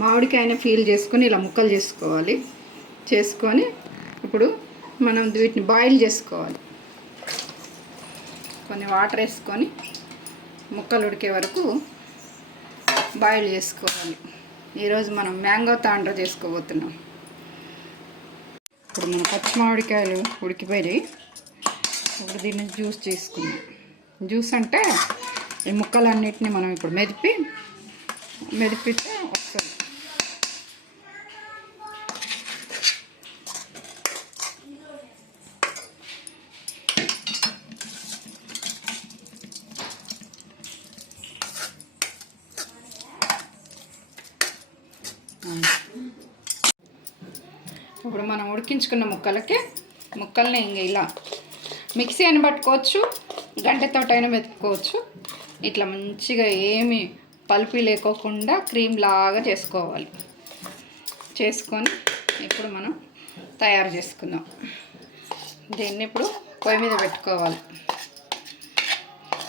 మామిడికాయని feel చేసుకొని ఇలా ముక్కలు చేసుకొని ఇప్పుడు మనం వీటిని బాయిల్ చేసుకోవాలి. కొన్ని వాటర్ వేసుకొని ముక్కలు ఉడికే వరకు బాయిల్ చేసుకోవాలి. ఈరోజు మనం మ్యాంగో తాండ్ర చేసుకోబోతున్నాం. ఇప్పుడు మన పచ్చి మామిడికాయలు ఉడికిపోయి ఇప్పుడు దీన్ని జ్యూస్ చేసుకున్నాం. జ్యూస్ అంటే ఈ ముక్కలన్నిటిని మనం ఇప్పుడు మెదిపితే వస్తుంది. ఇప్పుడు మనం ఉడికించుకున్న ముక్కల్ని ఇలా మిక్సీ అని పట్టుకోవచ్చు, గంటెతోటైనా మెతుక్కోవచ్చు. ఇట్లా మంచిగా ఏమి పల్పి లేకోకుండా క్రీమ్ లాగా చేసుకొని ఇప్పుడు మనం తయారు చేసుకుందాం. దీన్ని ఇప్పుడు పొయ్యి మీద పెట్టుకోవాలి.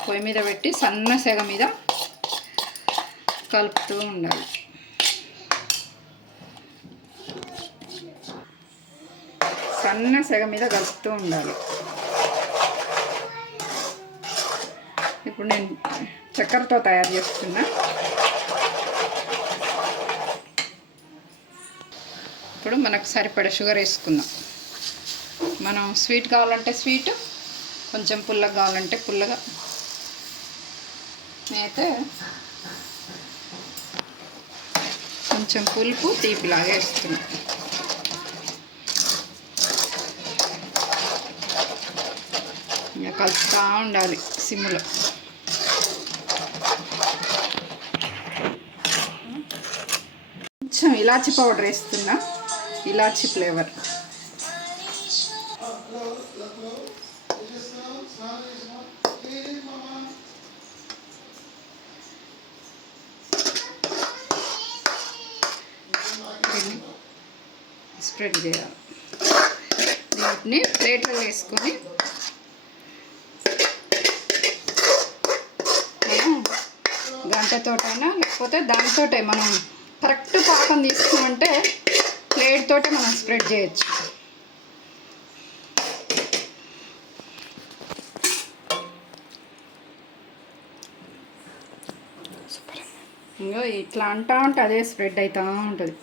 పొయ్యి మీద పెట్టి సన్న సెగ మీద కలుపుతూ ఉండాలి. సన్న సెగ మీద కలుపుతూ ఉండాలి. ఇప్పుడు నేను చక్కెరతో తయారు చేస్తున్నా. ఇప్పుడు మనకు సరిపడే షుగర్ వేసుకుందాం. మనం స్వీట్ కావాలంటే స్వీట్, కొంచెం పుల్లగా కావాలంటే పుల్లగా. నేనైతే కొంచెం పులుపు తీపిలాగా వేస్తున్నా. కలుపుతూ ఉండాలి సిమ్లో. కొంచెం ఇలాచీ పౌడర్ వేస్తున్నా, ఇలాచీ ఫ్లేవర్. స్ప్రెడ్ చేయాలి. వీటిని ప్లేట్లో వేసుకొని గంటతోటైనా లేకపోతే దానితోటే మనం కరెక్ట్ పాకం తీసుకుమంటే ప్లేట్ తోటే మనం స్ప్రెడ్ చేయొచ్చు. ఇంకో ఇట్లా అంటా ఉంటే అదే స్ప్రెడ్ అవుతూ ఉంటుంది.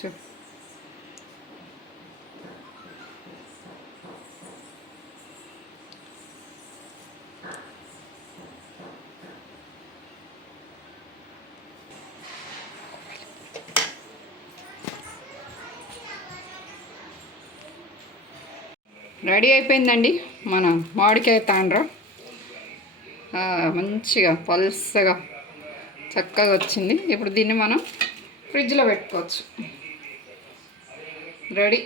చూ రెడీ అయిపోయిందండి మన మామిడికాయ తాండ్ర. మంచిగా పల్సగా చక్కగా వచ్చింది. ఇప్పుడు దీన్ని మనం ఫ్రిడ్జ్లో పెట్టుకోవచ్చు. రెడీ.